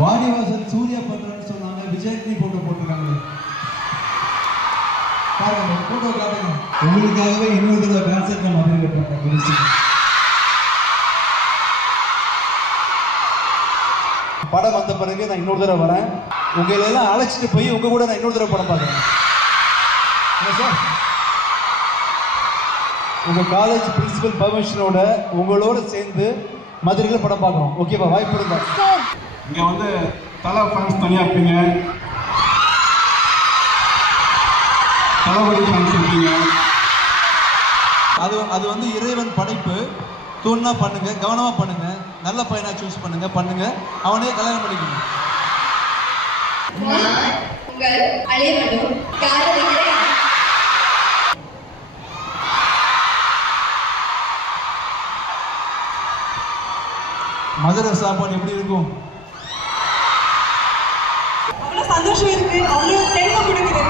வாடிவாசல் சூர்யா பண்றேன்னு சொன்னாங்க, விஜயத்னி போட்டோ போட்டிருக்காங்க. பாருங்க போட்டோ காட்டுங்க. உங்களுக்காகவே இன்னொரு தடவை கான்செப்ட் நான் மதுரை பண்ணேன். படம் வந்த பிறகு நான் இன்னொரு தடவை வரேன். உங்களை எல்லாம் அழைச்சிட்டு போய் உங்க கூட நான் இன்னொரு தடவை படம் பார்க்குறேன். சார் உங்க காலேஜ் பிரின்சிபல் பர்மிஷனோட உங்களோட சேர்ந்து மதுரையில் படம் பார்க்கணும். ஓகேவா? வாய்ப்பு இருந்தா இங்க வந்து தலை ஃபேன்ஸ் தனியா இருப்பீங்க, தளபதி ஃபேன்ஸ் இருப்பீங்க. அது வந்து இறைவன் படைப்பு. தூண்ணா பண்ணுங்க, கவனமா பண்ணுங்க, நல்ல பையனா சூஸ் பண்ணுங்க, அவனே கல்யாணம் பண்ணிக்கணும். மதுரை சாப்பாடு எப்படி இருக்கும்? அவ்வளவு சந்தோஷம் இருக்கு, அவ்வளவு தேவை கொடுக்குது.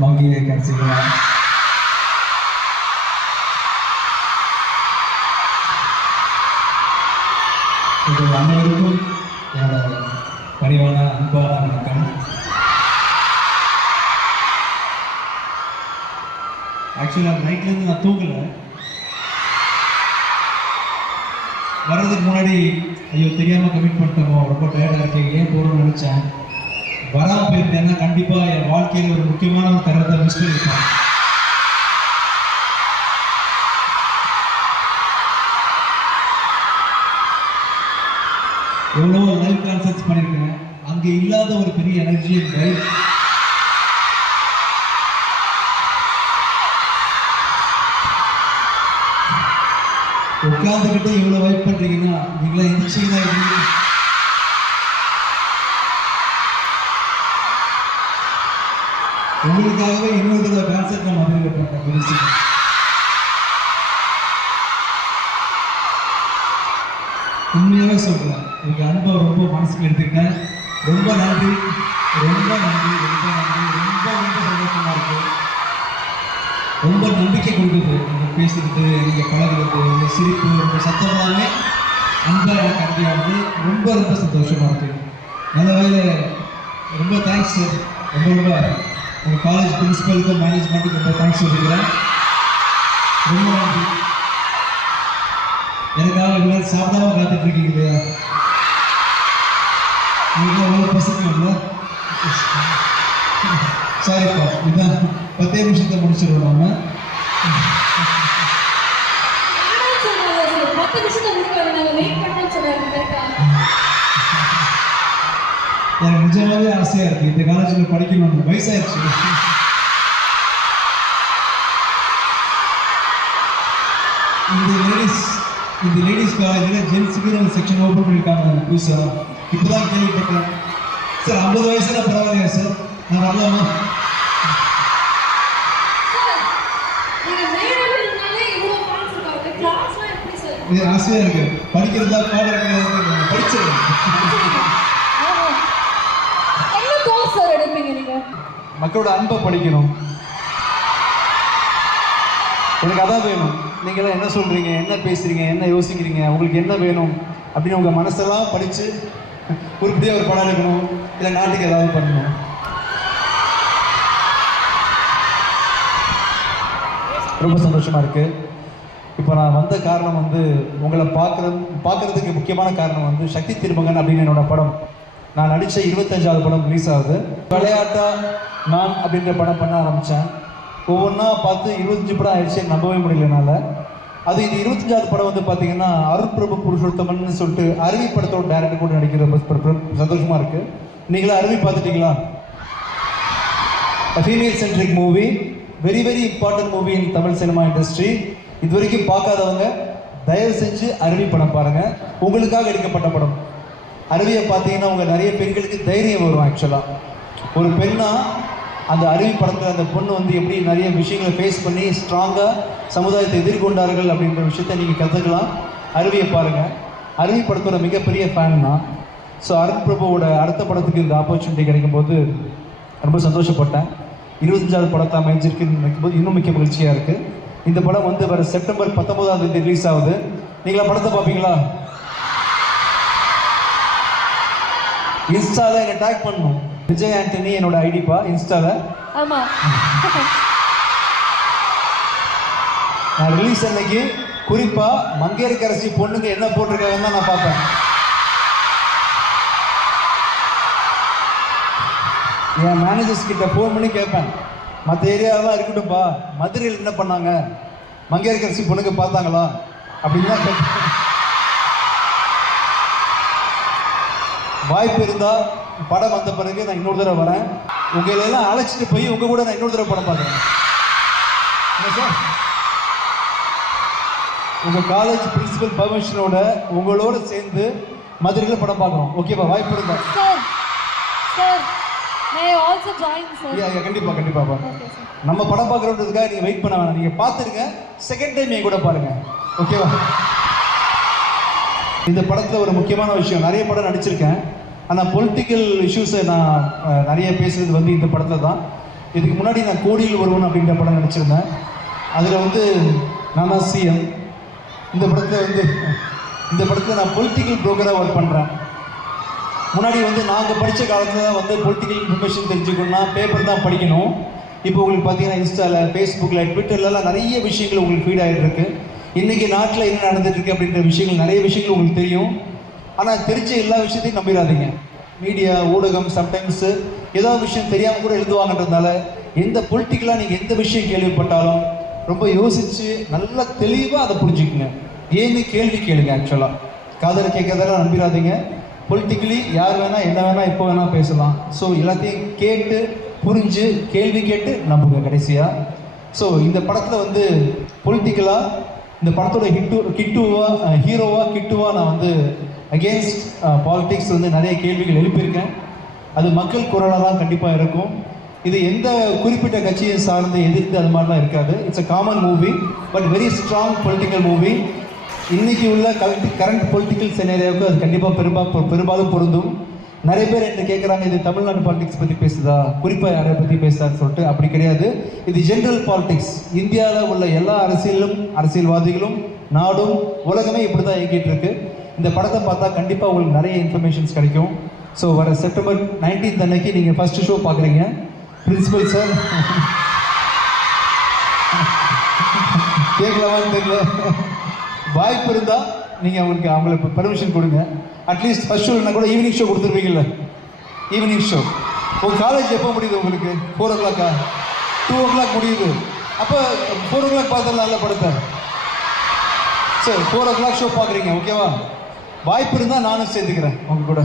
வங்கியை கடைசிக்கலாம். இது அனைவருக்கும் என்னோட பணிவான அன்பான வணக்கம். ஆக்சுவலாக நைட்லேருந்து நான் தூங்கலை. வர்றதுக்கு முன்னாடி ஐயோ தெரியாமல் கமிட் பண்ணிட்டோமோ, ரொம்ப டயர்டாக இருக்கேன், ஏன் போகணும்னு நினச்சேன். வராமல் போயிருந்தேன்னா கண்டிப்பாக என் வாழ்க்கையில் ஒரு முக்கியமான ஒரு தருணத்தை மிஸ் பண்ணியிருப்பேன். எவ்வளோ லைவ் கான்சர்ட்ஸ் பண்ணியிருக்கேன், அங்கே இல்லாத ஒரு பெரிய எனர்ஜி இருக்கு. உட்காந்துக்கிட்டு இவ்வளோ வைப் பண்ணுறீங்கன்னா நீங்களா எந்திரிச்சிங்கன்னா உங்களுக்காகவே இன்னொரு தடவை கான்செப்ட் நான் மதுரையில் பண்ணேன். உண்மையாகவே சொல்கிறேன், உங்கள் அன்பை ரொம்ப மனசுக்கு எடுத்துக்கிட்டேன். ரொம்ப நன்றி, ரொம்ப நன்றி, ரொம்ப நன்றி. ரொம்ப ரொம்ப சந்தோஷமாக இருக்குது. ரொம்ப நம்பிக்கை கொடுக்குது நீங்கள் பேசுகிறது, நீங்கள் பழகிறது, உங்கள் சிரிப்பு, உங்கள் சத்தமாகவே அன்பை எனக்கு அன்றையாவது ரொம்ப ரொம்ப சந்தோஷமாக இருக்குது. நல்ல வகையில் ரொம்ப தேங்க்ஸ் சார். ரொம்ப உங்கள் காலேஜ் பிரின்சிபலுக்கும் மேனேஜ்மெண்ட்டுக்கு ரொம்ப தேங்க்ஸ் சொல்லிக்கிறேன். ரொம்ப நன்றி. எனக்காக இவ்வளோ சாப்பிடாம காத்துட்ருக்கீங்க இல்லையா? உங்களுக்கு அவ்வளோ பசங்க இல்லை? சாரிப்பா, இதுதான் 10 நிமிஷத்தை முடிச்சிடுவோம் நம்ம. எனக்கு நிஜமாவே ஆசையாக இருக்குது இந்த காலேஜில் படிக்கணும்னு. வயசாயிருச்சு. இந்த லேடிஸ் காலேஜில் ஜென்ஸுக்கு ஒரு செக்ஷன் ஓப்பன் பண்ணியிருக்காங்க புதுசாக. இப்போ தான் கேள்விப்பட்டேன் சார். 50 வயசுல பரவாயில்லையா சார்? நான் வரலாமா? இது ஆசையாக இருக்கு. படிக்கிறதா பாடுறது படிச்சிருக்கேன். மக்களோட அன்பை படிக்கணும். எனக்கு அதான் வேணும். நீங்களாம் என்ன சொல்கிறீங்க, என்ன பேசுகிறீங்க, என்ன யோசிக்கிறீங்க, உங்களுக்கு என்ன வேணும் அப்படின்னு உங்கள் மனசெல்லாம் படித்து உருப்படியாக ஒரு படம் எடுக்கணும், இல்லை நாட்டுக்கு ஏதாவது பண்ணணும். ரொம்ப சந்தோஷமாக இருக்குது. இப்போ நான் வந்த காரணம் வந்து உங்களை பார்க்கறதுக்கு முக்கியமான காரணம் வந்து சக்தி திருமகன் அப்படின்னு என்னோட படம். நான் நடித்த 25வது படம் ரிலீஸ் ஆகுது. விளையாட்டா நான் அப்படின்ற படம் பண்ண ஆரம்பித்தேன். ஒவ்வொன்றா பார்த்து 25 படம் ஆயிடுச்சு, நம்பவே முடியலனால. அது இது 25வது படம் வந்து பார்த்தீங்கன்னா அருள் பிரபு புருஷோத்தமன் சொல்லிட்டு அருவி படத்தோட டேரக்டர் கூட நடிக்கிற சந்தோஷமாக இருக்குது. நீங்களும் அருவி பார்த்துட்டீங்களா? Female centric movie, very very important movie in Tamil cinema industry. இது வரைக்கும் பார்க்காதவங்க தயவு செஞ்சு அருவி படம் பாருங்கள். உங்களுக்காக எடுக்கப்பட்ட படம். அருவியை பார்த்தீங்கன்னா உங்கள் நிறைய பெண்களுக்கு தைரியம் வரும். ஆக்சுவலாக ஒரு பெண்ணா அந்த அருவி படத்தில் அந்த பொண்ணு வந்து எப்படி நிறைய விஷயங்களை ஃபேஸ் பண்ணி ஸ்ட்ராங்காக சமுதாயத்தை எதிர்கொண்டார்கள் அப்படின்ற விஷயத்த நீங்கள் கற்றுக்கலாம். அருவியை பாருங்கள். அருவி படத்தோட மிகப்பெரிய ஃபேன் தான். ஸோ அருண் பிரபுவோட அடுத்த படத்துக்கு இந்த ஆப்பர்ச்சுனிட்டி கிடைக்கும்போது ரொம்ப சந்தோஷப்பட்டேன். 25வது படத்தை அமைஞ்சிருக்குன்னு நினைக்கும்போது இன்னும் மிக்க மகிழ்ச்சியாக இருக்குது. இந்த படம் வந்து வர செப்டம்பர் 19ஆம் தேதி ரிலீஸ் ஆகுது. நீங்களா படத்தை பார்ப்பீங்களா? இன்ஸ்டால என்னை டேக் பண்ணணும். விஜய் ஆண்டனி என்னோட ஐடிப்பா இன்ஸ்டால. ஆமா. நான் ரிலீஸ் அன்னைக்கு குறிப்பா மங்கையர்கரசி பொண்ணுங்க என்ன போட்டிருக்காங்கன்னு தான் நான் பார்ப்பேன். என் மேனேஜர்ஸ் கிட்ட ஃபோன் பண்ணி கேட்பேன், மற்ற ஏரியாவெல்லாம் இருக்கட்டும்பா, மதுரையில் என்ன பண்ணாங்க, மங்கையர்கரசி பொண்ணுங்க பார்த்தாங்களா அப்படின்னு தான் கேட்பேன். வாய்ப்பு இருந்தால் படம் வந்த பிறகு நான் இன்னொரு தடவை வரேன். உங்களெல்லாம் அழைச்சிட்டு போய் உங்கள் கூட நான் இன்னொரு தடவை படம் பார்க்குறேன். என்ன சார், உங்கள் காலேஜ் பிரின்சிபல் பர்மிஷனோட உங்களோட சேர்ந்து மதுரையில் படம் பார்க்குறோம். ஓகேவா? வாய்ப்பு இருந்தா sir. Sir may I also join sir? கண்டிப்பா. நம்ம படம் பார்க்குறோன்றதுக்காக நீங்கள் வெயிட் பண்ண வேணாம். நீங்கள் பார்த்துருங்க, செகண்ட் டைம் என் கூட பாருங்கள். ஓகேவா? இந்த படத்தில் ஒரு முக்கியமான விஷயம், நிறைய படம் நடிச்சிருக்கேன், ஆனால் பொலிட்டிக்கல் இஷ்யூஸை நான் நிறைய பேசுகிறது வந்து இந்த படத்தில் தான். இதுக்கு முன்னாடி நான் கோடியில் ஒருவன் அப்படின்ற படம் நடிச்சிருந்தேன். அதில் வந்து நான் தான் சிஎம். இந்த படத்தில் நான் பொலிட்டிக்கல் ப்ரோக்கராக ஒர்க் பண்ணுறேன். முன்னாடி வந்து நாங்கள் படித்த காலத்தில் தான் வந்து பொலிட்டிக்கல் இன்ஃபர்மேஷன் தெரிஞ்சுக்கணும்னா பேப்பர் தான் படிக்கணும். இப்போ உங்களுக்கு பார்த்தீங்கன்னா இன்ஸ்டாவில், ஃபேஸ்புக்கில், ட்விட்டர்லலாம் நிறைய விஷயங்கள் உங்களுக்கு ஃபீட் ஆகிட்டு இருக்கு. இன்றைக்கி நாட்டில் என்ன நடந்துட்டுருக்கு அப்படின்ற விஷயங்கள், நிறைய விஷயங்கள் உங்களுக்கு தெரியும். ஆனால் தெரிஞ்ச எல்லா விஷயத்தையும் நம்பிடாதீங்க. மீடியா, ஊடகம் சம்டைம்ஸு ஏதோ விஷயம் தெரியாமல் கூட எழுதுவாங்கன்றதுனால எந்த பொலிட்டிக்கலாக நீங்கள் எந்த விஷயம் கேள்விப்பட்டாலும் ரொம்ப யோசித்து நல்லா தெளிவாக அதை புரிஞ்சுக்குங்க. ஏன்னு கேள்வி கேளுங்க. ஆக்சுவலாக காதல் கேட்கறதெல்லாம் நம்பிடாதீங்க. பொலிட்டிக்கலி யார் வேணால் என்ன வேணால் எப்போ வேணால் பேசலாம். ஸோ எல்லாத்தையும் கேட்டு புரிஞ்சு கேள்வி கேட்டு நம்புங்க கடைசியாக. ஸோ இந்த படத்தில் வந்து பொலிட்டிக்கலாக இந்த படத்தோட ஹீரோவா நான் வந்து அகெயின்ஸ்ட் பாலிடிக்ஸ் வந்து நிறைய கேள்விகள் எழுப்பியிருக்கேன். அது மக்கள் குரலாக தான் கண்டிப்பாக இருக்கும். இது எந்த குறிப்பிட்ட கட்சியை சார்ந்து எதிர்த்து அது மாதிரிலாம் இருக்காது. It's a common movie, but very strong political movie. இன்றைக்கி உள்ள கரண்ட் பொலிட்டிக்கல் செனரியாவுக்கு அது கண்டிப்பாக பெரும்பாலும் பொருந்தும். நிறைய பேர் என்ன கேட்குறாங்க, இது தமிழ்நாடு பாலிடிக்ஸ் பற்றி பேசுதா, குறிப்பாக யாரை பற்றி பேசுதான்னு சொல்லிட்டு. அப்படி கிடையாது. இது ஜென்ரல் பாலிடிக்ஸ். இந்தியாவில் உள்ள எல்லா அரசியல்வாதிகளும் நாடும் உலகமே இப்படி தான் இயக்கிட்டு இருக்கு. இந்த படத்தை பார்த்தா கண்டிப்பாக உங்களுக்கு நிறைய இன்ஃபர்மேஷன்ஸ் கிடைக்கும். ஸோ வர செப்டம்பர் 19 அன்னைக்கு நீங்கள் ஃபஸ்ட்டு ஷோ பார்க்குறீங்க. பிரின்சிபல் சார் கேட்கலாமான்னு தெரியல. வாய்ப்பு இருந்தால் நீங்கள் அவங்களுக்கு பர்மிஷன் கொடுங்க. அட்லீஸ்ட் ஃபஸ்ட் ஷோனா கூட ஈவினிங் ஷோ கொடுத்துருப்பீங்கல்ல. ஈவினிங் ஷோ உங்கள் காலேஜ் எப்போ முடியுது உங்களுக்கு? 4 o'clock 2 o'clock முடியுது. அப்போ 4 o'clock பார்த்துடலாம் நல்ல படத்தை. சரி, 4 o'clock ஷோ பார்க்குறீங்க. ஓகேவா? வாய்ப்பு இருந்தால் நானும் சேர்த்துக்கிறேன் உங்கள் கூட.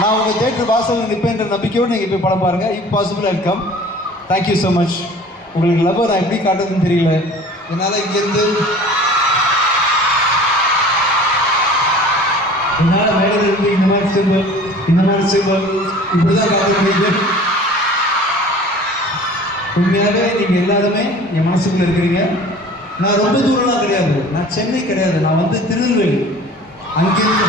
நான் உங்கள் தேட்டர் வாசலில் நிற்பேன்ற நம்பிக்கையோடு நீங்கள் போய் படம் பாருங்கள். If possible I come. Thank you so much. உங்களுக்கு லவ் நான் எப்படி காட்டுறதுன்னு தெரியல. என்னால் இங்கேருந்து மேலே இருந்து இந்த மாதிரி சிம்பிள் இப்படி தான் காட்ட முடியுது. உண்மையாகவே நீங்கள் எல்லாருமே என் மனசுக்குள்ள இருக்கிறீங்க. நான் ரொம்ப தூரம்லாம் கிடையாது. நான் சென்னை கிடையாது. நான் வந்து திருநெல்வேலி. அங்கேருந்து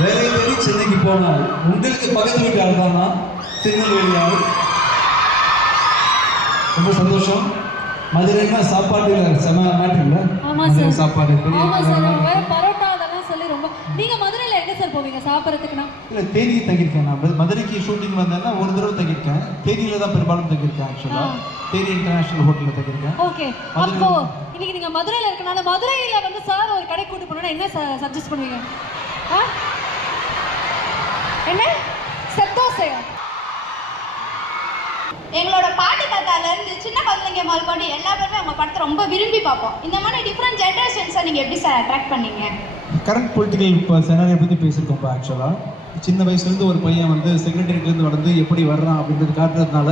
வேலை தேடி சென்னைக்கு போனால் உங்களுக்கு பக்கத்து வீட்டு ஆள் தான் நான். திருநெல்வேலி ஆள். ரொம்ப சந்தோஷம். மதுரைனா சாப்பாடு செம மேட்ரு இல்லை? சாப்பாடு பரோட்டா அதெல்லாம் சொல்லி ரொம்ப. நீங்க மதுரையில எங்க சார் போவீங்க சாப்பிட்றதுக்குன்னா? இல்லை தேனியில் தங்கியிருக்கேன். நான் மதுரைக்கு ஷூட்டிங் வந்தேன்னா ஒரு தடவை தங்கியிருக்கேன். தேனியில் தான் பெரும்பாலும் தங்கியிருக்கேன். ஆக்சுவலாக தேனி இன்டர்நேஷனல் ஹோட்டலில் தங்கியிருக்கேன். ஓகே, அப்போ இன்னைக்கு நீங்க மதுரையில இருக்கனால மதுரையில வந்து சார் ஒரு கடை கூட்டு போனா என்ன சஜஸ்ட் பண்ணுவீங்க? என்ன செத்தோசையா? எங்களோட பாட்டி தாத்தால இருந்து சின்ன குழந்தைங்க முதல் கொண்டு எல்லா பேருமே உங்க படத்தை ரொம்ப விரும்பி பார்ப்போம். இந்த மாதிரி டிஃப்ரெண்ட் ஜென்ரேஷன்ஸை நீங்க எப்படி சார் அட்ராக்ட் பண்ணீங்க? கரண்ட் பொலிட்டிக்கல் செனாரியை பற்றி பேசியிருக்கோம். இப்போ ஆக்சுவலாக சின்ன வயசுலேருந்து ஒரு பையன் வந்து செக்ரட்டரியேட்லேருந்து வளர்ந்து எப்படி வர்றான் அப்படின்றது காட்டுறதுனால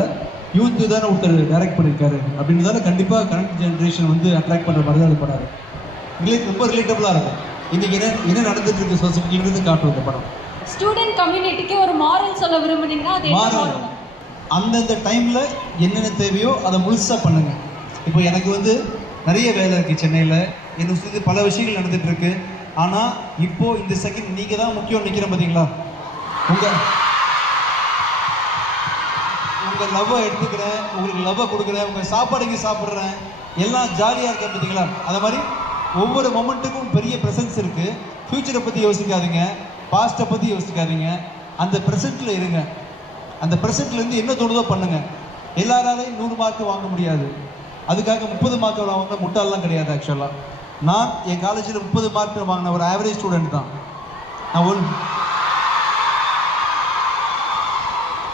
யூத்து தானே ஒருத்தர் டைரக்ட் பண்ணியிருக்காரு அப்படின்றதால கண்டிப்பாக கரண்ட் ஜென்ரேஷன் வந்து அட்ராக்ட் பண்ணுற மாதிரி தான் படம் ரொம்ப ரிலேட்டபுளாக இருக்கும். இன்றைக்கி என்ன நடந்துட்டு இருக்கு சொசைட்டிலேருந்து காட்டும் இந்த படம். ஸ்டூடெண்ட் கம்யூனிட்டிக்கு ஒரு மாரல் சொல்ல விரும்புனீங்கன்னா அது மாரல் அந்தந்த டைமில் என்னென்ன தேவையோ அதை முழுசாக பண்ணுங்கள். இப்போ எனக்கு வந்து நிறைய வேலை இருக்குது சென்னையில், என்னை சுற்றி பல விஷயங்கள் நடந்துகிட்ருக்கு. ஆனால் இப்போது இந்த செகண்ட் நீங்கள் தான் முக்கியம் நிற்கிறேன் பார்த்தீங்களா? உங்கள் லவ்வை எடுத்துக்கிறேன், உங்களுக்கு லவ்வை கொடுக்குறேன், உங்கள் சாப்பாடுக்கு சாப்பிட்றேன், எல்லாம் ஜாலியாக இருக்கேன் பார்த்தீங்களா? அதை மாதிரி ஒவ்வொரு மொமெண்ட்டுக்கும் பெரிய ப்ரெசன்ஸ் இருக்குது. ஃப்யூச்சரை பற்றி யோசிக்காதீங்க, பாஸ்ட்டை பற்றி யோசிக்காதீங்க, அந்த ப்ரெசென்ட்டில் இருங்க. அந்த ப்ரெசென்ட்லேருந்து என்ன தோணுதோ பண்ணுங்கள். எல்லாராலையும் 100 மார்க் வாங்க முடியாது, அதுக்காக 30 மார்க் வாங்க முட்டாளெலாம் கிடையாது. ஆக்சுவலாக நான் என் காலேஜில் 30 மார்க் வாங்கின ஒரு ஆவரேஜ் ஸ்டூடெண்ட் தான். நான்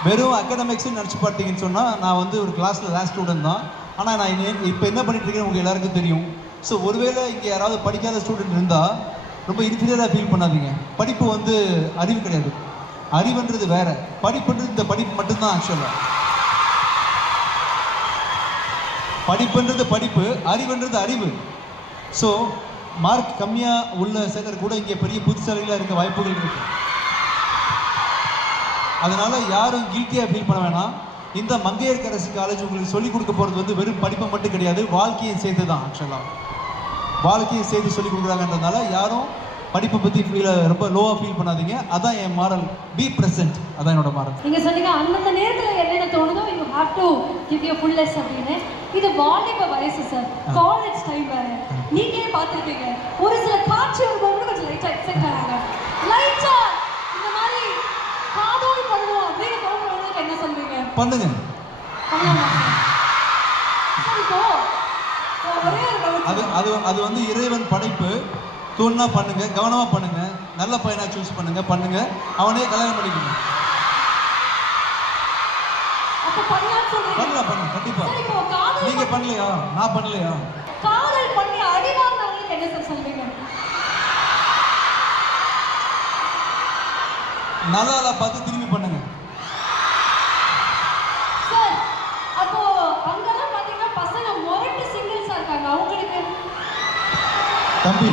வெறும் அகாடமிக்ஸ்ன்னு நினச்சி பார்த்தீங்கன்னு சொன்னால் நான் வந்து ஒரு கிளாஸில் லாஸ்ட் ஸ்டூடெண்ட் தான். ஆனால் நான் இப்போ என்ன பண்ணிட்டு இருக்கேன்னு உங்களுக்கு எல்லாருக்கும் தெரியும். ஸோ ஒருவேளை இங்கே யாராவது படிக்காத ஸ்டூடெண்ட் இருந்தால் ரொம்ப இன்ஃபீரியராக ஃபீல் பண்ணாதீங்க. படிப்பு வந்து அறிவு கிடையாது, அறிவுன்றது வேற, படிப்புன்றது இந்த படிப்பு மட்டும்தான். ஆக்சுவலாக படிப்புன்றது படிப்பு, அறிவுன்றது அறிவு. ஸோ மார்க் கம்மியாக உள்ள சிலர் கூட இங்கே பெரிய புத்திசாலிகளாக இருக்க வாய்ப்புகள் இருக்கு. அதனால யாரும் கில்ட்டியாக ஃபீல் பண்ண வேணாம். இந்த மங்கையர்கரசி காலேஜ் உங்களுக்கு சொல்லிக் கொடுக்க போகிறது வந்து வெறும் படிப்பை மட்டும் கிடையாது, வாழ்க்கையை சேர்த்து தான். ஆக்சுவலாக வாழ்க்கையை சேர்த்து சொல்லிக் கொடுக்குறாங்கன்றதுனால யாரும் படிப்பை பற்றி ரொம்ப லோவாக ஃபீல் பண்ணாதீங்க. அதான் என் மாரல், பி ப்ரெசென்ட். அதான் என்னோட மாரல். நீங்கள் சொன்னீங்க அந்தந்த நேரத்தில் என்னென்ன தோணுதோ you have to give you fullest அப்படின்னு. இது வாலிப வயசு சார், காலேஜ் டைம் வேறு. நீங்களே பார்த்துருக்கீங்க ஒரு சில காட்சி வரும்போது கொஞ்சம் லைட்டாக எக்ஸைட் ஆகிறாங்க. லைட்டாக இந்த மாதிரி காதல் பண்ணுவோம் அப்படின்னு தோணுறவங்களுக்கு என்ன சொல்றீங்க? பண்ணுங்க. அது வந்து இறைவன் படைப்பு. தோணுனா பண்ணுங்க, கவனமா பண்ணுங்க, நல்ல பையனா சூஸ் பண்ணுங்க, அவனே கல்யாணம் பண்ணிக்கணும். பண்ணலாம் கண்டிப்பா. நீங்க பண்ணலையா? நான் பண்ணலையா? காதல் பண்ணி அடிவாங்கவங்களுக்கு என்ன சார் சொல்றீங்க? நல்லா பார்த்து திரும்பி பண்ணுங்க சார். அப்போ அங்கெல்லாம் பாத்தீங்கன்னா பசங்க மொரட்டு சிங்கிள்ஸா இருக்காங்க, அவங்களுக்கு தம்பி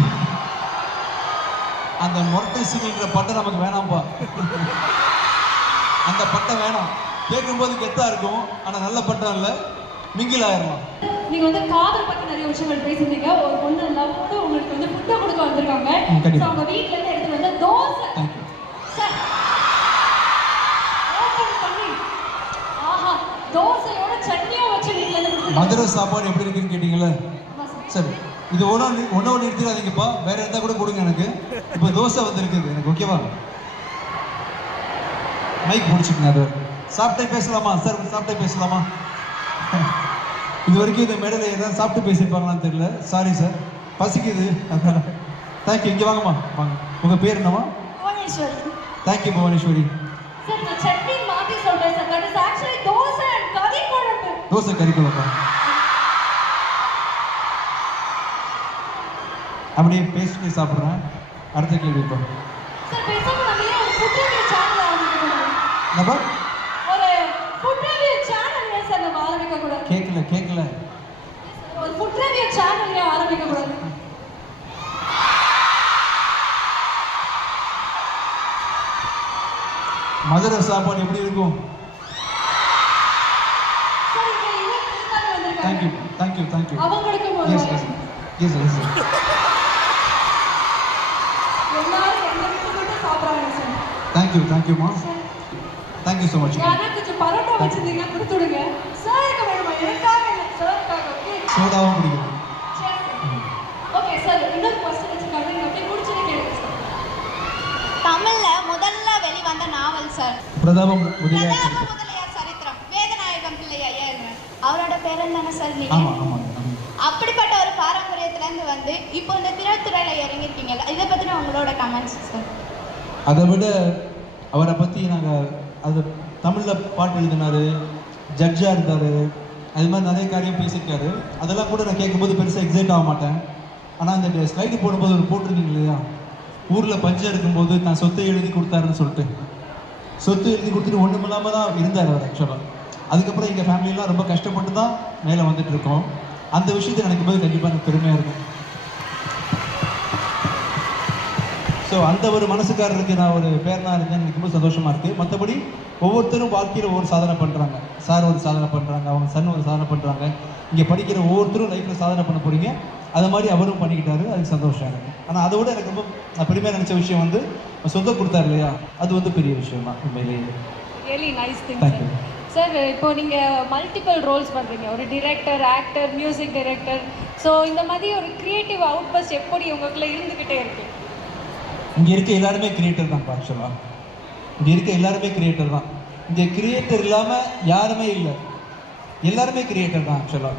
அந்த மொரட்டு சிங்கிள்ன்ற பட்டை நமக்கு வேணாம்பா. அந்த பட்டை வேணாம். கேட்கும்போது கெத்தா இருக்கும், ஆனா நல்ல பட்டம் இல்லை, மிங்கில் ஆயிடலாம். நீங்க வந்து காதல் பத்தி நிறைய விஷயங்கள் பேசியிருந்தீங்க. ஒரு பொண்ணு லவ்வோட உங்களுக்கு வந்து ஃபுட்டை கொடுக்க வந்திருக்காங்க. அவங்க வீட்ல இருந்து எடுத்து வந்த தோசை சார் ஓபன் பண்ணி ஆஹா தோசையோட சட்னியும் வச்சு வீட்ல இருந்து கொடுத்து. மதுரை சாப்பாடு எப்படி இருக்குன்னு கேட்டீங்களா? சரி, இது ஒன்னோட நிறுத்திடாதீங்கப்பா, வேற எதா கூட கொடுங்க எனக்கு. இப்போ தோசை வந்திருக்குது எனக்கு, ஓகேவா? மைக் முடிச்சுக்கங்க. அது சாப்பிட்டே பேசலாமா சார்? சாப்பிட்டே பேசலாமா? இது வரைக்கும் இந்த மேடையில் ஏதாவது சாப்பிட்டு பேசியிருப்பாங்களான்னு தெரியல, சாரி சார், பசிக்குது. தேங்க்யூ. இங்கே வாங்கம்மா, வாங்க. உங்கள் பேர் என்னம்மா? புவனேஸ்வரி. தேங்க்யூ புவனேஸ்வரி. சார் நான் சட்னி மாத்தி சொல்றேன் sir. That is actually dosa and கறி குழம்பு. தோசை கறி குழம்பா? அப்படியே பேசிட்டு சாப்பிட்றேன். அடுத்த கேள்வி இப்போ சார் பேசாம நம்ம ஒரு ஃபுட் ரிவ்யூ சேனல் ஆரம்பிக்கணும். என்னப்பா? ஒரு ஃபுட் ரிவ்யூ சேனல் ஏன் சார் நம்ம ஆரம்பிக்க கூடாது? கேட்கல. ஒரு ஃபுட் ரிவ்யூ சேனல் ஏன் ஆரம்பிக்க கூடாது? மதுரை சாப்பாடு எப்படி இருக்கும்? சார் இங்க இன்னும் புதுசாக வந்திருக்காங்க. தேங்க்யூ. அவங்களுக்கும் ஒரு எஸ் எல்லாரும் எந்த வீட்டு மட்டும் சாப்பிட்றாங்க சார். தேங்க்யூமா. Thank you so much. யாரா கொஞ்சம் பரோட்டா வச்சிருந்தீங்க கொடுத்து விடுங்க. சாருக்கு வேணுமா? எனக்காக இல்லை, சாருக்காக. ஓகே, சோடாவும் பிடிக்கும். ஓகே சார், இன்னொரு கொஸ்டின் வச்சிருக்காங்க, நீங்க அப்படியே முடிச்சுட்டு கேளுங்க சார். தமிழ்ல முதல்ல வெளிவந்த பிரதாபம் முதலியார் பிரதாப முதலியார் சரித்திரம் வேதநாயகம் பிள்ளை ஐயா அவரோட பேரன் தானே சார் நீங்க? ஆமா ஆமா அப்படிப்பட்ட ஒரு பாரம்பரியத்துல இருந்து வந்து இப்போ இந்த திரைத்துறையில இறங்கிருக்கீங்கல்ல, இதை பத்தின உங்களோட கமெண்ட்ஸ் சார். அதை விட அவரை பற்றி நாங்கள் அது தமிழில் பாட்டு எழுதினார், ஜட்ஜாக இருந்தார், அது மாதிரி நிறைய காரியம் பேசியிருக்காரு. அதெல்லாம் கூட நான் கேட்கும்போது பெருசாக எக்ஸைட் ஆக மாட்டேன். ஆனால் அந்த ஸ்லைடு போடும்போது ஒரு போட்டிருந்தீங்க இல்லையா, ஊரில் பஞ்சம் இருக்கும்போது நான் சொத்தை எழுதி கொடுத்தாருன்னு சொல்லிட்டு, சொத்து எழுதி கொடுத்துட்டு ஒன்றுமில்லாமல் தான் இருந்தார் அவர் ஆக்சுவலாக. அதுக்கப்புறம் எங்கள் ஃபேமிலியெலாம் ரொம்ப கஷ்டப்பட்டு தான் மேலே வந்துட்டு இருக்கோம். அந்த விஷயத்தை நினைக்கும் போது கண்டிப்பாக எனக்கு பெருமையாக இருக்கும். ஸோ அந்த ஒரு மனசுக்காரருக்கு நான் ஒரு பேரனாக இருந்தேன், எனக்கு ரொம்ப சந்தோஷமாக இருக்குது. மற்றபடி ஒவ்வொருத்தரும் வாழ்க்கையில் ஒவ்வொரு சாதனை பண்ணுறாங்க. சார் ஒரு சாதனை பண்ணுறாங்க, அவங்க சன் ஒரு சாதனை பண்ணுறாங்க. இங்கே படிக்கிற ஒவ்வொருத்தரும் லைஃப்பில் சாதனை பண்ண போகிறீங்க. அது மாதிரி அவரும் பண்ணிக்கிட்டாரு, அதுக்கு சந்தோஷம் எனக்கு. ஆனால் அதை விட எனக்கு ரொம்ப நான் பெருமையாக நினச்ச விஷயம் வந்து சொந்தம் கொடுத்தாரு இல்லையா, அது வந்து பெரிய விஷயம் தான் உண்மையிலேயே. Really nice thing thank you sir. இப்போ நீங்கள் மல்டிபிள் ரோல்ஸ் பண்ணுறீங்க, ஒரு director, actor, music director. So இந்த மாதிரி ஒரு க்ரியேட்டிவ் அவுட்பஸ்ட் எப்படி உங்களுக்குள்ளே இருந்துக்கிட்டே இருக்கு? இங்கே இருக்க எல்லாருமே கிரியேட்டர் தான் ஆக்சுவலாக. இங்கே இருக்க எல்லாருமே கிரியேட்டர் தான். இங்கே கிரியேட்டர் இல்லாமல் யாருமே இல்லை, எல்லாருமே கிரியேட்டர் தான் ஆக்சுவலாக.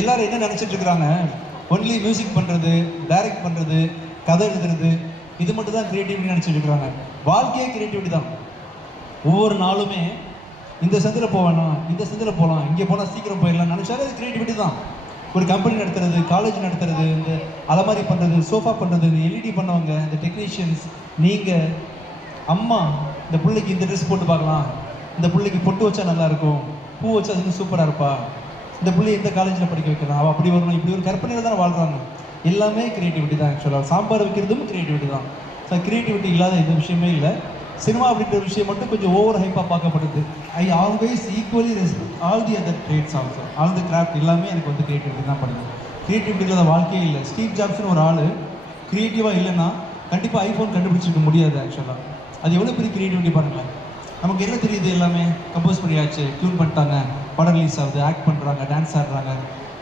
எல்லோரும் என்ன நினச்சிட்டு இருக்கிறாங்க, ஒன்லி மியூசிக் பண்ணுறது, டைரக்ட் பண்ணுறது, கதை எழுதுறது, இது மட்டும் தான் க்ரியேட்டிவிட்டி நினச்சிட்டு இருக்கிறாங்க. வாழ்க்கையே க்ரியேட்டிவிட்டி தான். ஒவ்வொரு நாளுமே இந்த சந்தில் போவேனா, இந்த சந்தில் போகலாம், இங்கே போனால் சீக்கிரம் போயிடலாம் நினச்சாலே அது க்ரியேட்டிவிட்டி தான். ஒரு கம்பெனி நடத்துறது, காலேஜ் நடத்துறது, இந்த அலமாரி பண்ணுறது, சோஃபா பண்ணுறது, இந்த எல்இடி பண்ணவங்க, இந்த டெக்னீஷியன்ஸ், நீங்கள் அம்மா இந்த பிள்ளைக்கு இந்த ட்ரெஸ் போட்டு பார்க்கலாம், இந்த பிள்ளைக்கு பொட்டு வச்சா நல்லாயிருக்கும், பூ வச்சா அது சூப்பராக இருப்பா, இந்த பிள்ளை எந்த காலேஜில் படிக்க வைக்கலாம், அவள் அப்படி வரணும், இப்படி ஒரு கற்பனையில் தான் வாழ்கிறாங்க. எல்லாமே க்ரியேட்டிவிட்டி தான் ஆக்சுவலாக. சாம்பார் வைக்கிறதும் க்ரியேட்டிவிட்டி தான். ஸோ க்ரியேட்டிவிட்டி இல்லாத எந்த விஷயமே இல்லை. சினிமா அப்படின்ற ஒரு விஷயம் மட்டும் கொஞ்சம் ஓவர் ஹைப்பாக பார்க்கப்படுது. I always equally respect all the other trades also. All the craft எல்லாமே எனக்கு வந்து க்ரியேட்டிவிட்டி தான் பண்ணுது. க்ரியேட்டிவிட்டி இல்லாத வாழ்க்கையே இல்லை. ஸ்டீவ் ஜாப்ஸ்னு ஒரு ஆள் க்ரியேட்டிவாக இல்லைன்னா கண்டிப்பாக ஐஃபோன் கண்டுபிடிச்சிருக்க முடியாது ஆக்சுவலாக. அது எவ்வளோ பெரிய க்ரியேட்டிவிட்டி பாருங்களேன். நமக்கு என்ன தெரியுது, எல்லாமே கம்போஸ் பண்ணியாச்சு, டியூன் பண்ணிட்டாங்க, படம் ரிலீஸ் ஆகுது, ஆக்ட் பண்ணுறாங்க, டான்ஸ் ஆடுறாங்க.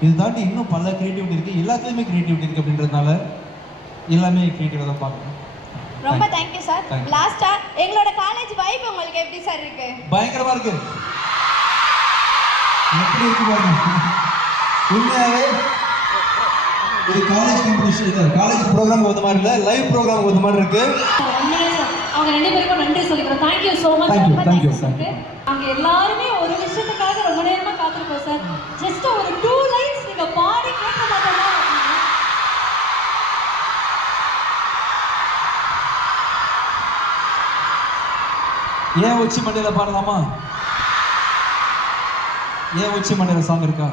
இது தாண்டி இன்னும் பல க்ரியேட்டிவிட்டி இருக்குது, எல்லாத்துலேயுமே க்ரியேட்டிவிட்டி இருக்குது. அப்படின்றதுனால எல்லாமே க்ரியேட்டிவாக தான் பார்க்கணும். ரொம்ப தேங்க்யூ சார். லாஸ்டா எங்களோட காலேஜ் வைப் உங்களுக்கு எப்படி சார் இருக்கு? பயங்கரமா இருக்கு. எப்படி இருக்கு பாருங்க. உண்மையாவே ஒரு காலேஜ் காம்படிஷன் இல்லை, காலேஜ் ப்ரோக்ராம் வந்த மாதிரி இல்லை, லைவ் ப்ரோக்ராம் வந்த மாதிரி இருக்கு. அவங்க ரெண்டு பேருக்கும் நன்றி சொல்லிக்கிறோம். Thank you so much. தேங்க்யூ. அவங்க எல்லாருமே ஒரு விஷயத்துக்காக ரொம்ப நேரமாக காத்திருக்கோம் சார். ஜஸ்ட் ஒரு 2 லைன்ஸ் நீங்க பாடி கேட்க மாட்டோமா? ஏன் உச்சி மண்டையில பாடலாமா? ஏன் உச்சி மண்டையில சாங் இருக்கா?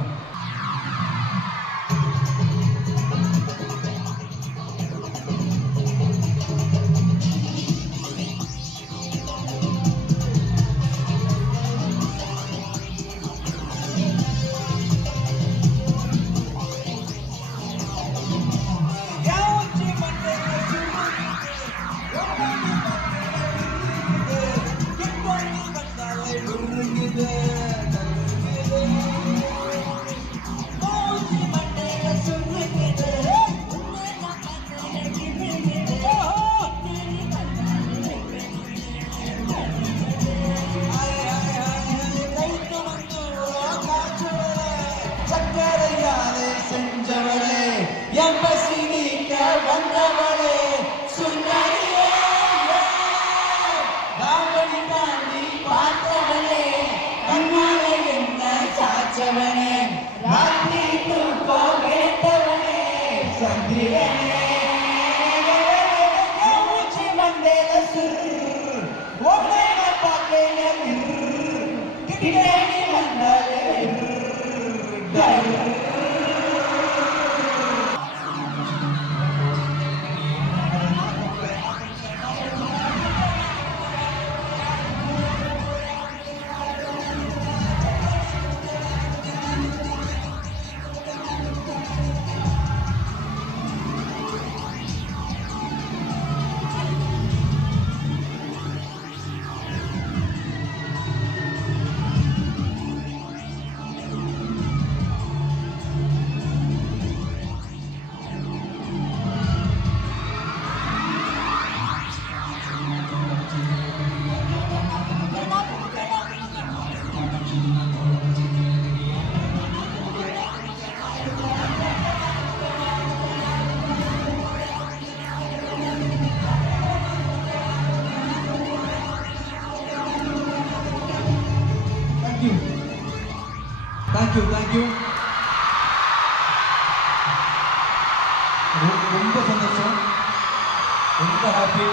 ரொம்ப ஹாப்பி.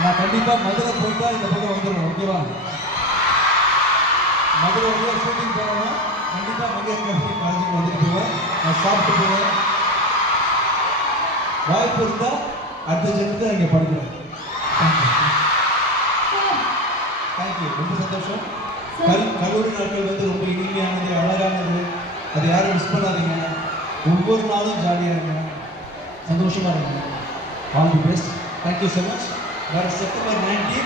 நான் கண்டிப்பாக மதுரை போயிட்டா இந்த பக்கம் வந்துடுவேன். ஓகேவா? மதுரை வந்து ஷூட்டிங் போகிறோன்னா கண்டிப்பாக மதியம் காலேஜுக்கு வந்துட்டு போவேன். நான் சாப்பிட்டு போவேன். வாய்ப்பு இருந்தால் அடுத்த ஜென்மத்தை இங்கே படிக்கிறேன். தேங்க்யூ. ரொம்ப சந்தோஷம். கல்லூரி நாட்கள் வந்து ரொம்ப இனிமையானது, அழகானது. அதை யாரும் மிஸ் பண்ணாதீங்க. ஒவ்வொரு நாளும் ஜாலியாக இருங்க, சந்தோஷமாக இருங்க. All the best. Thank you so much. வர செப்டம்பர் 19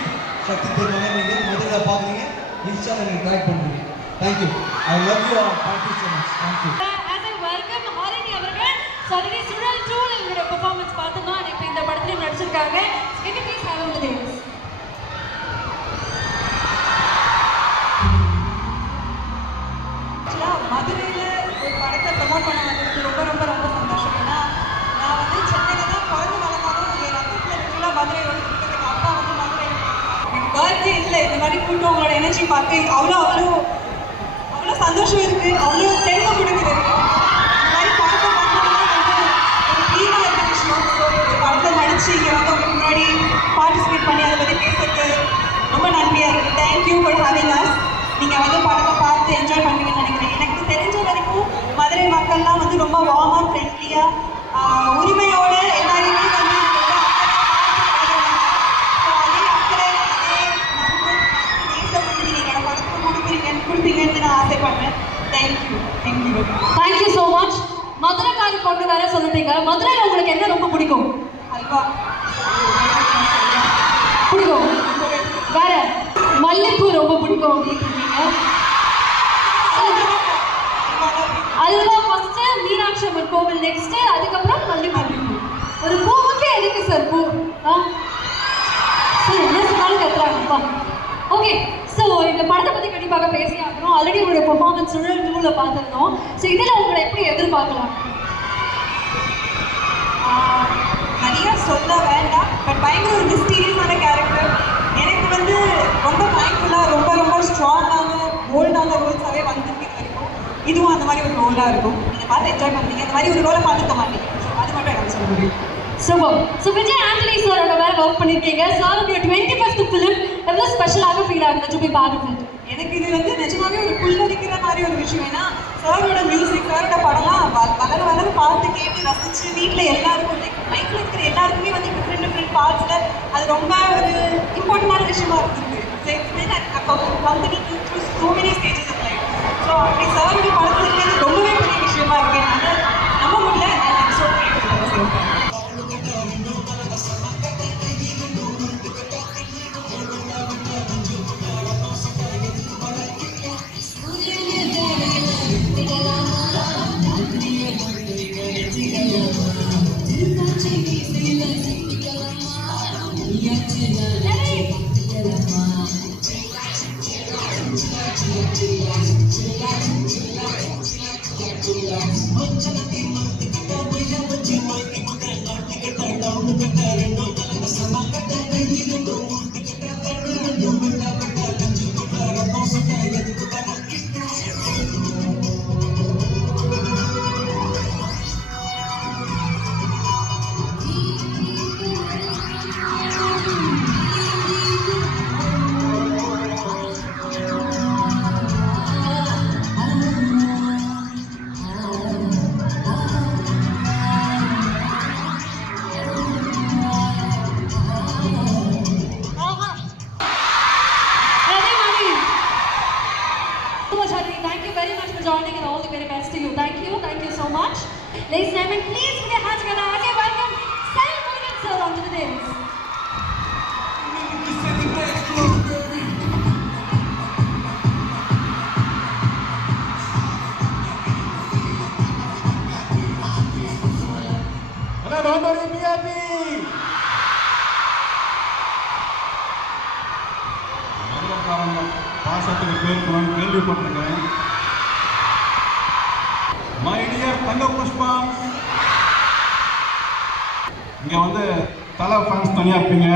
சக்தி திருமணம் நீங்கள் மதுரையில் பார்க்குறீங்க. இன்ஸ்டாவில் நீங்கள் ட்ராக் பண்ணுறீங்க. Thank you. I love you all. Thank you so much. Thank you. As I welcome Harini அவர்கள், சரி சுழல் டூல் இவருடைய பெர்ஃபார்மன்ஸ் பார்த்தோம்னா இப்போ இந்த படத்துலையும் நடிச்சிருக்காங்க. Can you please have the days? மதுரையில் ஒரு படத்தை ப்ரமோட் பண்ண வந்ததுக்கு ரொம்ப ரொம்ப ரொம்ப சந்தோஷம். ஏன்னா நான் வந்து சென்னையில் தான் பிறந்து வளர்ந்தாலும் என் ரத்தத்தில் ஃபுல்லாக மதுரையோட இருக்கிறது. எங்கள் அப்பா வந்து மதுரை. எனக்கு பர்த்டே இல்லை, இந்த மாதிரி கூட்டம் உங்களோட எனர்ஜி பார்த்து அவ்வளோ சந்தோஷம் இருக்குது, அவ்வளோ தெளிவாக கொடுக்குது. இந்த மாதிரி படத்தை பார்த்தோம்னா வந்து ஒரு ட்ரீமாக இருக்க விஷயம். ஸோ ஒரு படத்தை நடித்து இங்கே வந்து உங்களுக்கு முன்னாடி பார்ட்டிசிபேட் பண்ணி அதை பற்றி பேசுறது ரொம்ப நன்றியாக இருக்குது. Thank you for having as. நீங்கள் வந்து படத்தை பார்த்து என்ஜாய் பண்ணுவீங்கன்னு நினைக்கிறேன். எனக்கு தெரிஞ்ச வரைக்கும் மதுரை மக்கள்லாம் வந்து ரொம்ப வார்மாக, ஃப்ரெண்ட்லியாக, உரிமையோடு எல்லாரையுமே வந்து ரொம்ப அதே அக்கறை, அதே நண்பர், நேசம் வந்து நீங்கள் என்னோட படத்துக்கு கொடுப்பீங்கன்னு நான் ஆசைப்படுறேன். Thank you. Thank you. Thank you so much. மதுரைக்காரி பொண்ணு வேற சொல்லிட்டீங்க. மதுரையில் உங்களுக்கு என்ன ரொம்ப பிடிக்கும்? அல்வா பிடிக்கும். வேற மல்லிப்பூ ரொம்ப பிடிக்கும் அப்படின்றீங்க. அதுதான் ஃபர்ஸ்ட் மீனாட்சி அம்மன் கோவில், நெக்ஸ்ட் அதுக்கப்புறம் மல்லிப்பூ. ஒரு பூவுக்கே எதுக்கு சார் பூ? சார் என்ன சொன்னாலும் கத்துறாங்கப்பா. ஓகே, ஸோ இந்த படத்தை பற்றி கண்டிப்பாக பேசி ஆகணும். ஆல்ரெடி உங்களுடைய பெர்ஃபார்மன்ஸ் சுழல் டூவில் பார்த்துருந்தோம். ஸோ இதில் உங்களை எப்படி எதிர்பார்க்கலாம்? நிறைய சொல்ல வேண்டாம், பட் பயங்கர ஒரு மிஸ்டீரியஸான கேரக்டர். எனக்கு வந்து ரொம்ப தேங்க்ஃபுல்லாக, ரொம்ப ரொம்ப ஸ்ட்ராங்கான போல்டான ரோல்ஸாகவே வந்திருக்கு இது வரைக்கும். இதுவும் அந்த மாதிரி ஒரு ரோலாக இருக்கும். நீங்கள் பார்த்து என்ஜாய் பண்ணுறீங்க. அந்த மாதிரி ஒரு ரோலை பார்த்துக்க மாட்டீங்க. ஸோ அது மட்டும் எனக்கு சொல்ல முடியும். சூப்பர். ஸோ விஜய் ஆண்டனி சாரோட வேற ஒர்க் பண்ணியிருக்கீங்க. சாரோட 25th ஃபிலிம் எவ்வளோ ஸ்பெஷலாக ஃபீல் ஆகுது டு பி பேக் ஆஃப் இட்? எனக்கு இது வந்து நிஜமாவே ஒரு புல்லரிக்கிற மாதிரி ஒரு விஷயம். ஏன்னா சாரோட மியூசிக், சாரோட படம்லாம் வளர பார்த்து கேட்டு ரசிச்சு வீட்டில் எல்லாருக்கும் லைஃப்பில் இருக்கிற எல்லாருக்குமே வந்து டிஃப்ரெண்ட் பார்ட்ஸில் அது ரொம்ப ஒரு இம்பார்ட்டண்டான விஷயமா இருக்குது. Company through so many stages of life. So அப்படி சாரோட படத்தில் இருக்கிறது ரொம்பவே பெரிய விஷயமா இருக்கு. என்னால் நம்ப முடியல. So joining and all the very best to you. Thank you so much. Ladies and gentlemen, please put your hands together as I welcome Sai Murugan sir onto the dais. பாசத்துக்கு பேர் கேள்விப்பட்டிருக்கேன். மை டியர் தங்க புஷ்பா, இங்கே வந்து தலை fans தனியாக இருப்பீங்க,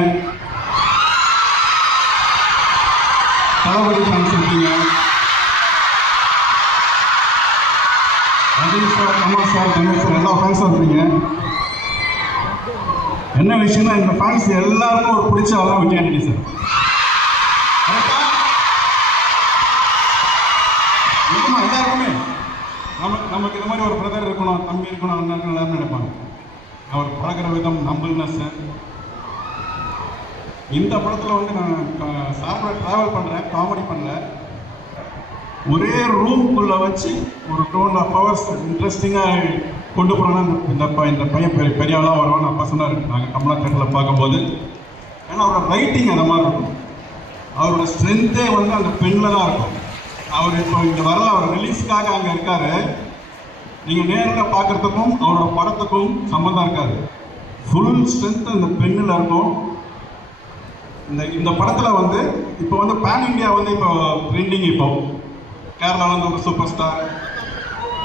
தளபதி fans இருப்பீங்க, Rajini sir, Kamal sir, Ganesh sir எல்லா ஃபேன்ஸும் இருப்பீங்க. என்ன விஷயம்னா இந்த ஃபேன்ஸ் எல்லாருக்கும் ஒரு பிடிச்ச ஆளா விஜய் ஆண்டனி சார். கரெக்டா? நிஜமா எல்லாருக்குமே நமக்கு இந்த மாதிரி ஒரு பிரதர் இருக்கணும், தம்பி இருக்கணும், அண்ணன் இருக்கணும் எல்லாரும் நினைப்பாங்க. அவர் பழகிற விதம், நம்பிள்னஸ். இந்த படத்தில் வந்து நான் சாரோட ட்ராவல் பண்ணுறேன், காமெடி பண்ணல. ஒரே ரூம்குள்ளே வச்சு ஒரு 2.5 hours இன்ட்ரெஸ்டிங்காக கொண்டு போகிறோன்னா இந்த பையன் பெரிய ஆளாக வருவான்னு அப்பா சொன்னார் நாங்கள் கமலா தேட்டரில் பார்க்கும்போது. ஏன்னா அவரோட ரைட்டிங் அந்த மாதிரி இருக்கும். அவரோட ஸ்ட்ரென்த்தே வந்து அந்த பெண்ணில் தான் இருக்கும். அவர் இப்போ இங்கே வரல, அவர் ரிலீஸ்க்காக அங்கே இருக்கார். நீங்கள் நேரில் பார்க்குறதுக்கும் அவரோட படத்துக்கும் சம்மந்தம் இருக்காது. ஃபுல் ஸ்ட்ரென்த் அந்த பெண்ணில் இருக்கும். இந்த படத்தில் வந்து இப்போ வந்து பேன் இண்டியா வந்து இப்போ ட்ரெண்டிங். இப்போ கேரளாவிலேருந்து ஒரு சூப்பர் ஸ்டார்,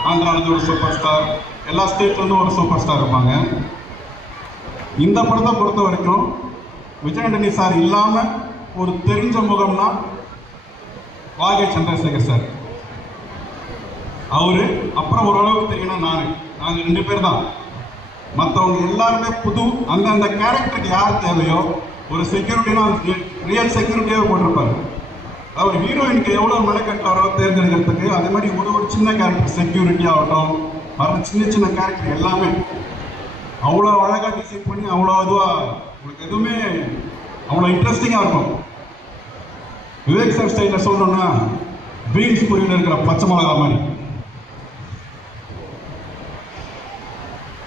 ஆந்திராவிலேருந்து ஒரு சூப்பர் ஸ்டார், எல்லா ஸ்டேட்லேருந்தும் ஒரு சூப்பர் ஸ்டார் இருப்பாங்க. இந்த படத்தை பொறுத்த வரைக்கும் விஜய் ஆண்டனி சார் இல்லாமல் ஒரு தெரிஞ்ச முகம்னா வாகை சந்திரசேகர் சார். அவரு அப்புறம் ஓரளவுக்கு தெரியணும் நாங்கள் 2 பேர் தான். மற்றவங்க எல்லாருமே புது. அந்த கேரக்டருக்கு யார் தேவையோ ஒரு செக்யூரிட்டினா ரியல் செக்யூரிட்டியாக போட்டிருப்பாரு. அவர் ஹீரோயினுக்கு எவ்வளோ மெனக்கட்டாரோ தேர்ந்தெடுக்கிறதுக்கு அதே மாதிரி ஒரு சின்ன கேரக்டர் செக்யூரிட்டி ஆகட்டும், வர சின்ன கேரக்டர் எல்லாமே அவ்வளோ அழகாக டிசைன் பண்ணி அவ்வளோ இதுவாக உங்களுக்கு எதுவுமே அவ்வளோ இன்ட்ரெஸ்டிங்காக இருக்கும். விவேக் சார் ஸ்டைலில் சொல்லணும்னா பீன்ஸ் பொரியில் இருக்கிற பச்சை மிளகா மாதிரி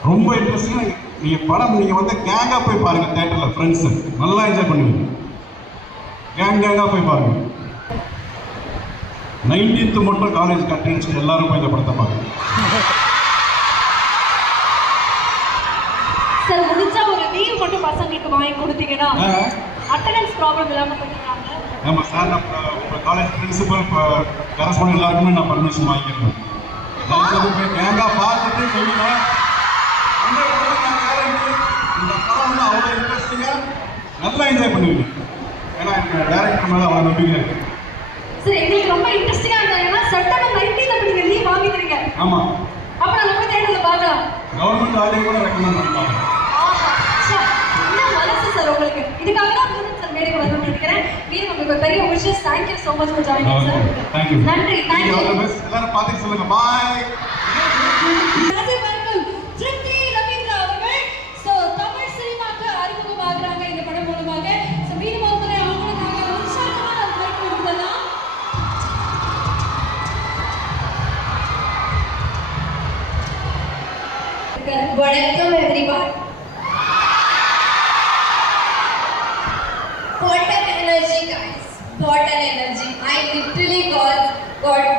ரொம்ப இன்ட்ரெஸ்டிங்காக. நீங்கள் படம் நீங்கள் வந்து கேங்காக போய் பாருங்கள் தேட்டரில், ஃப்ரெண்ட்ஸு நல்லா என்ஜாய் பண்ணுவீங்க. கேங்காக போய் பாருங்கள். 19th மட்டும் காலேஜ் கட்டடிச்சு எல்லாரும் போய் இந்த படத்தை பாருங்க. சார் முடிஞ்சா ஒரு லீவ் மட்டும் பசங்களுக்கு வாங்கி கொடுத்தீங்கன்னா அட்டெண்டன்ஸ் ப்ராப்ளம் இல்லாமல் பண்ணிக்கிறாங்க. ஆமாம் சார், நான் உங்கள் காலேஜ் பிரின்சிபல் இப்போ கரஸ்பாண்ட் எல்லாருக்குமே நான் பர்மிஷன் வாங்கிக்கிறேன். போய் கேங்காக பார்த்துட்டு சொல்லுங்க. இந்த படம் வந்து அவ்வளோ இன்ட்ரெஸ்டிங்காக நல்லா என்ஜாய் பண்ணுவீங்க. ஏன்னா எனக்கு டைரக்டர் மேலே அவ்வளோ நம்பிக்கை இருக்கு. சார் எங்களுக்கு ரொம்ப இன்ட்ரெஸ்டிங்காக இருந்தாங்கன்னா செப்டம்பர் 19 அப்படி நீங்கள் லீவ் வாங்கிக்கிறீங்க. ஆமாம், அப்போ நம்ம போய் தேட்டரில் பார்க்கலாம். கவர்மெண்ட் ஆலையும் கூட ரெக்கமெண்ட் பண்ணிப்பாங்க. என்ன மனசு சார் உங்களுக்கு. இதுக்காக தான் சார் மேடைக்கு வரணும்னு நினைக்கிறேன். மீன் உங்களுக்கு பெரிய wishes. Thank you so much for joining sir. Thank you. நன்றி. தேங்க்யூ. எல்லாரும் பார்த்துட்டு சொல்லுங்க. பாய். திருப்தி ரவீந்திரா அவர்கள் தமிழ் சினிமாக்கு அறிமுகமாகிறாங்க இந்த படம் மூலமாக. மீண்டும் ஒரு முறை அவங்களுக்காக உற்சாகமான வரவேற்பு கொடுக்கலாம். வணக்கம் everyone. What an energy guys. What an energy. I literally got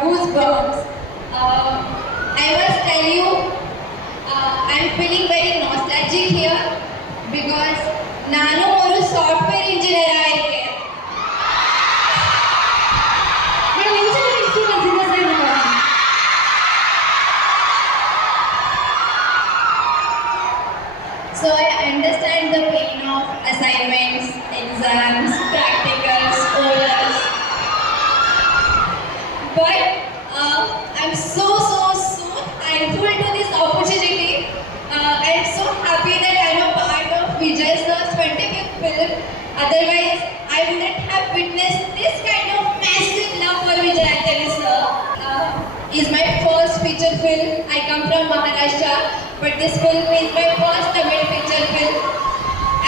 goosebumps. I must tell you I'm feeling very nostalgic here because ನಾನು ಒಂದು ಸಾಫ್ಟ್ವೇರ್ ಇಂಜಿನಿಯರ್ ಆಗಿದ್ದೆ. ಮೇಡಮ್ ಇಂಜಿನಿಯರಿಂಗ್ ಸ್ಟೂಡೆಂಟ್ಸ್ ಇಂದ ಸೇರಿದ್ದಾರೆ. So I understand the pain of assignments, exams, practicals, orals. But I'm so thankful to this opportunity. I'm so happy that I'm a part of Vijay sir's 25th film. Otherwise, I wouldn't have witnessed this kind of massive love for Vijay Antony sir. Is my first feature film. I come from Maharashtra, but this film is my first Tamil feature film.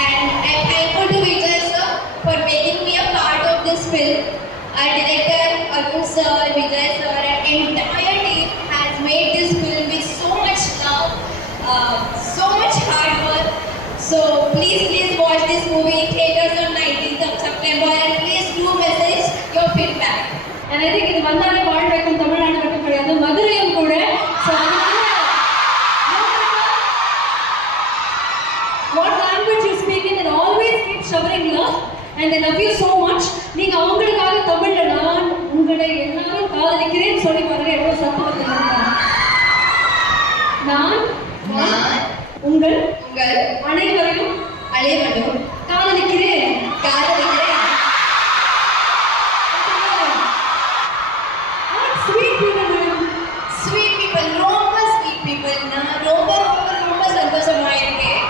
And I'm thankful to Vijay sir for making me a part of this film. Our director Arun sir, Vijay sir, and entire team has made this film with so much love, so much hard work. So please watch this movie in theaters on 19th of September and please do message your feedback. And I think இது வந்தாலே வாழ்க்கைக்கும் தமிழ்நாடு மட்டும் கிடையாது, மதுரையும் கூட. So what language you speak in and always keep showering love and I love you so much. நீங்க அவங்களுக்காக தமிழ்ல நான் உங்களை எல்லாரும் காதலிக்கிறேன் சொல்லி பாருங்க. எவ்வளவு சத்தம் வருது. நான் உங்கள் அனைவரையும் காதலிக்கிறேன். Sweet people, ரொம்ப sweet people. நான் ரொம்ப சந்தோஷமா இருக்கேன்.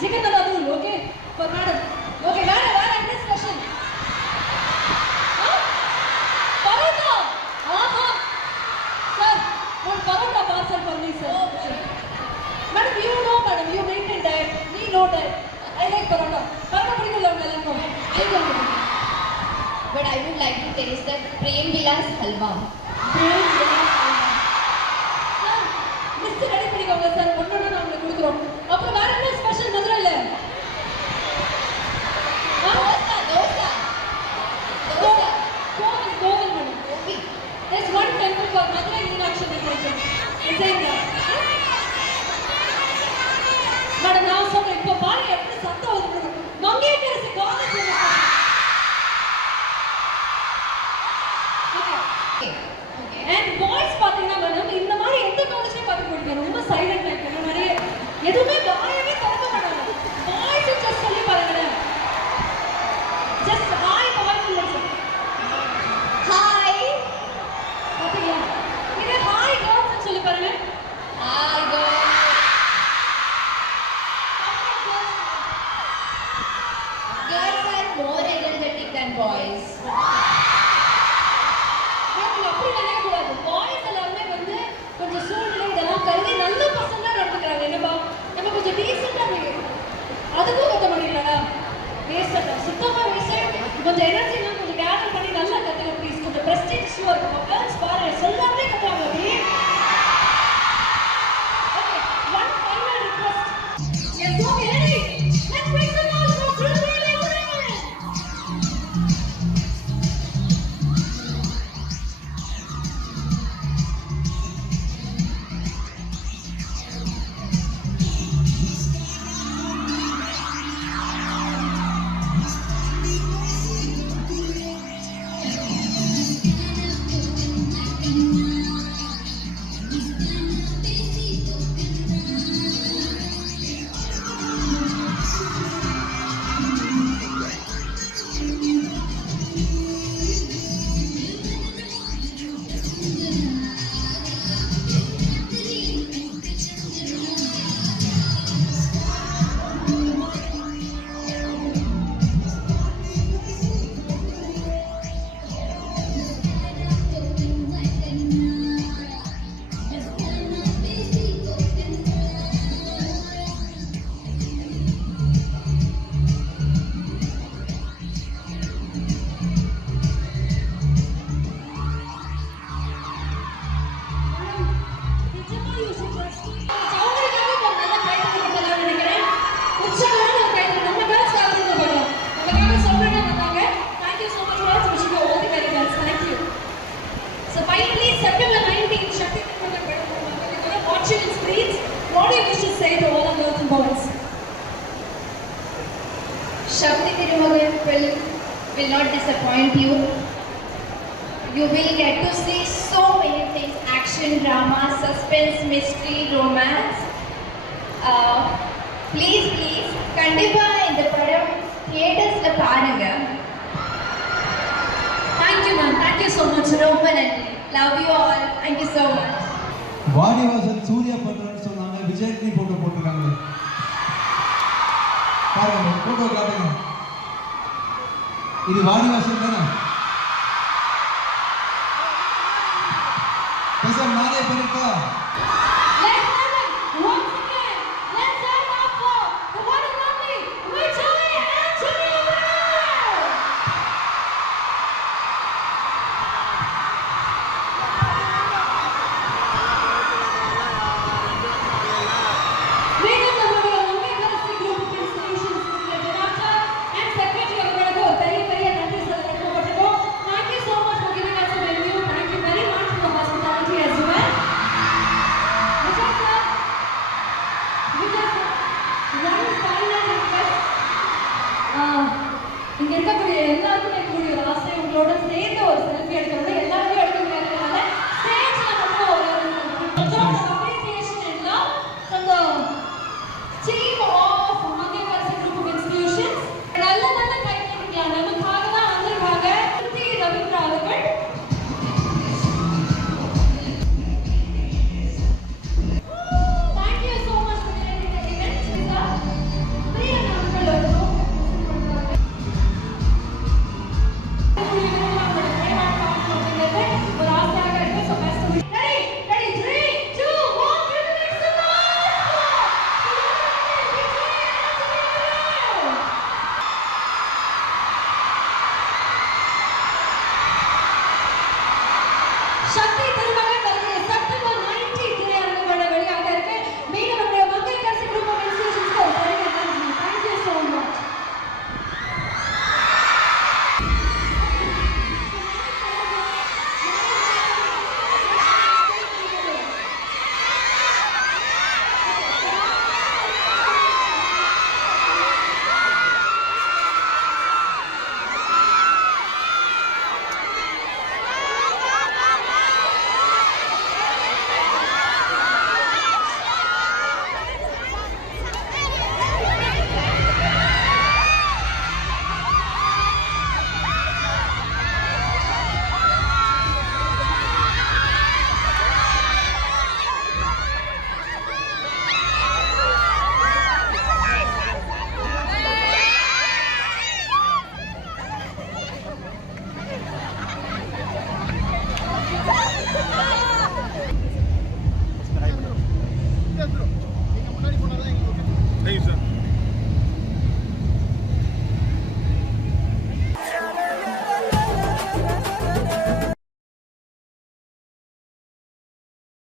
ஜிகர்தண்டா தூள் ஓகே ஃபார் மேடம் ஓகே வேற என்ன special parotta Aha sir one parotta parcel for me sir madam you know madam you maintain that we know that I like parotta பிடிக்கல உங்க எல்லாருக்கும் I don't know But I would like to taste that Prem Vilas halwa. Prem Vilas halwa sir list ready பண்ணிக்கோங்க sir ஒண்ணொண்ணா நான் உங்களுக்கு கொடுக்குறோம் அப்புறம் வேற என்ன ஸ்பெஷல் மதுரையில Dosa. கோவில் madam Okay. There's one temple called Madurai Meenakshi Temple. It's in there. Madam, நான் சொல்றேன் இப்போ பாருங்க எப்படி சத்தம் வருது Mangaiyarasi college Okay. And boys பாத்தீங்கன்னா மேடம் இந்த மாதிரி எந்த காலேஜ்லயே பார்க்க முடியாது ரொம்ப சைலண்ட் டைப் இந்த மாதிரி எதுவுமே வாயவே திறக்க மாட்டாங்க பாய்ஸ் ஜஸ்ட் சொல்லி பாருங்க ஜஸ்ட் ஹாய் பாய் சொல்லுங்க Hi. பாத்தீங்களா இது ஹாய் கேர்ள்ஸ் சொல்லி பாருங்க Hi girls. Girls are more energetic than boys. அப்படி நினைக்க கூடாது பாய்ஸ் எல்லாருமே வந்து கொஞ்சம் சூழ்நிலை இதெல்லாம் கருதி நல்ல பசங்களா நடந்துக்கிறாங்க என்னப்பா நம்ம கொஞ்சம் டீசெண்டா அதுக்கும் கத்த மாட்டேங்கிறாங்க வேஸ்ட் சுத்தமா வேஸ்ட் கொஞ்சம் எனர்ஜி கொஞ்சம் கேதர் பண்ணி நல்லா கத்துக்க ப்ளீஸ் கொஞ்சம் பிரஸ்டீஜ் இருக்கும் கேர்ள்ஸ் பாரு சொல்லாமே கத்துறாங்க அப்படியே okay one final request yes oh ready let's make some noise for triple Shakti Thirumagal will not disappoint you. You will get to see so many things: action, drama, suspense, mystery, romance. Please, kandipa in the padam theaters la paarenga. Thank you ma'am, thank you so much. Romba nandri. Love you all. Thank you so much. வாடிவாசல் சூர்யா பண்றேன்னு சொன்னாங்க Vijay photo போட்டுருக்காங்க பாருங்க photo காட்டுங்க இது வாடிவாசல் தானே பேச நானே பண்ணிருக்கா Let's have it once again. Let's have it up for the one and only Vijay Anthony. Vegan நம்முடைய Mangaiyarasi group of institutions director and secretary அவர்களுக்கு ஒரு பெரிய நன்றி சொல்ல விருப்பப்பட்டிருக்கோம். வந்துடும். நீங்கள் முன்னாடி போனால் தான் எங்களுக்கு. Thank you sir.